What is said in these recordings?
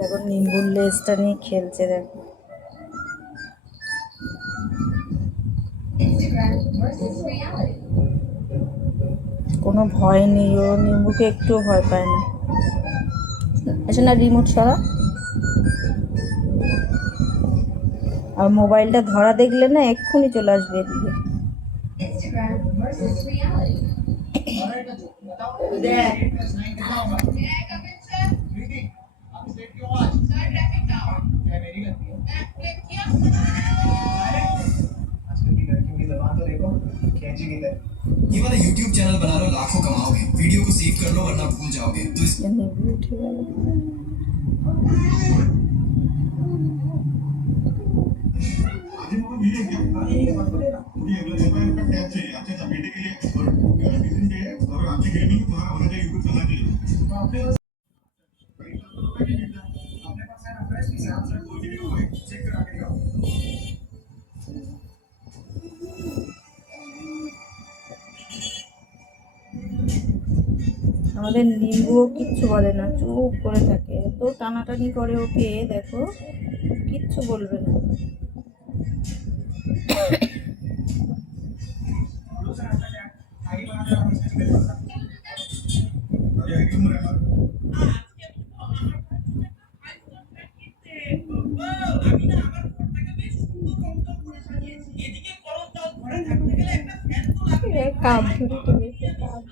দেখো নিম্বুর লেজটা নিয়ে খেলছে, দেখো। কোনো ভয় নেই, ও নিম্বুকে একটু ভয় পায় না। আচ্ছা না, রিমোট সরা। আর মোবাইলটা ধরা দেখলে না এক্ষুনি চলে আসবে এদিকে। ये वाला YouTube चैनल बना लो, लाखों कमाओगे। वीडियो को सेव कर लो वरना भूल जाओगे। तो इस উঠে গেল। আমাদের নিম্বুও কিচ্ছু বলে না, চুপ করে থাকে। তো টানাটানি করে ওকে, দেখো, কিচ্ছু বলবে না। কাপ ধরে কাপ।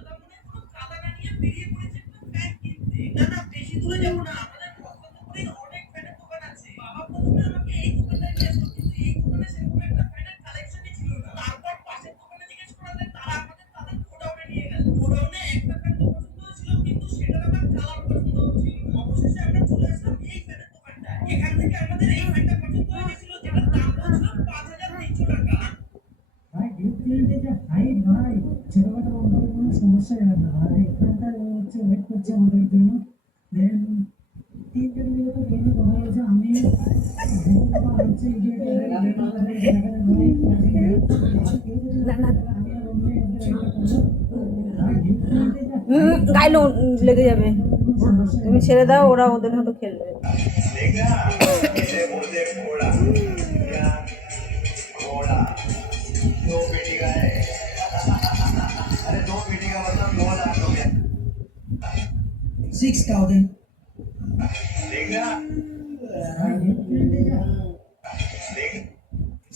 ছোটখাটো বন্ধুদের কোনো সমস্যাই হয় না। আর এখানটায় ও হচ্ছে ওয়েট করছে আমাদের জন্য। দেন 3 জন মিলে তো ট্রেনে কথা বলছে। আমি হচ্ছে গাইলো লেগে যাবে, তুমি ছেড়ে দাও, ওরা ওদের মতো খেলবে।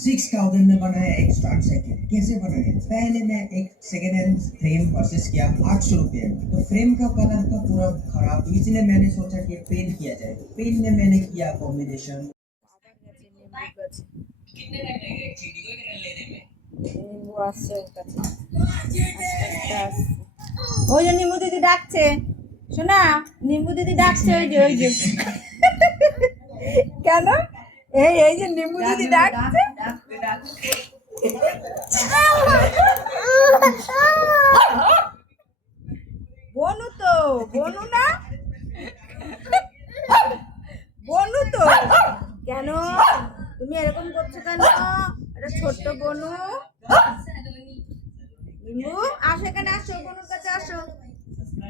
$6,000 में बना है एक स्टार्ट साइकिल। कैसे बना है? पहले मैं एक सेकेंड हैंड फ्रेम परचेस किया 800 रुपये। तो फ्रेम का कलर था पूरा खराब, इसलिए मैंने सोचा कि पेंट किया जाए। तो पेंट में मैंने किया कॉम्बिनेशन। ওই যে নিম্বু দিদি ডাকছে, শোনা, নিম্বু দিদি ডাকছে, ওই যে ওই যে। কেন? এই যে নিম্বু দিদি ডাকছে। বনু তো, বনু না, বনু তো। কেন তুমি এরকম করছো কেন? এটা ছোট্ট বনু। নিম্বু আসো, এখানে আসো, বনুর কাছে আসো,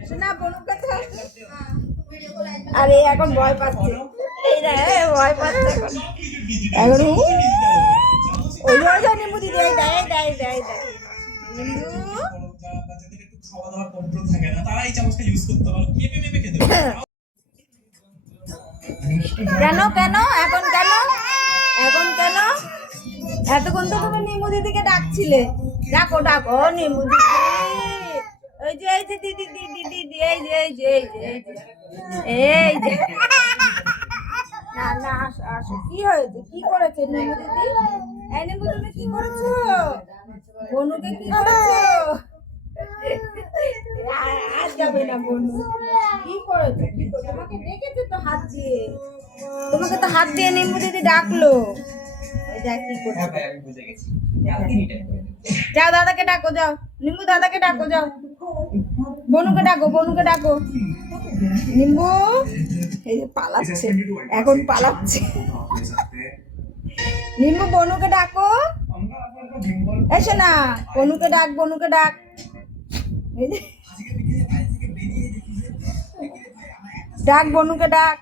শোনা, বনুর কাছে আসো। আরে এখন ভয় পাচ্ছে, এই না, ভয় পাচ্ছে এখন। এখন ওই যে নিম্বু দিদি, এই দেয় দেয় দেয় দেয় নিম্বু। কেন কেন এখন কেন, এখন কেন? এতক্ষণ তো তুমি নিম্বু দিদিকে ডাকছিলে। ডাকো ডাকো নিম্বু দিদি। ওই যে এই যে দিদি দিদি দিদি, এই যে এই যে এই যে এই যে। না না, আসো আসো। কি হয়েছে? কি করেছে নিম্বু দিদি? এই নিম্বু তুমি কি করেছো? বনুকে কি করেছো? আর যাবে না বনু। কি করেছো? কি করেছো? তোমাকে ডেকেছে তো হাত দিয়ে, তোমাকে তো হাত দিয়ে নিম্বু দিদি ডাকলো। ওই দেখ কি করছে। যাও দাদাকে ডাকো, যাও নিম্বু দাদাকে ডাকো, যাও বনুকে ডাকো, বনুকে ডাকো। নিম্বু এই যে পালাচ্ছে, এখন পালাচ্ছে। নিম্বু বনুকে ডাকো, এসো না, বনুকে ডাক, বনুকে ডাক। ডাক বনুকে ডাক।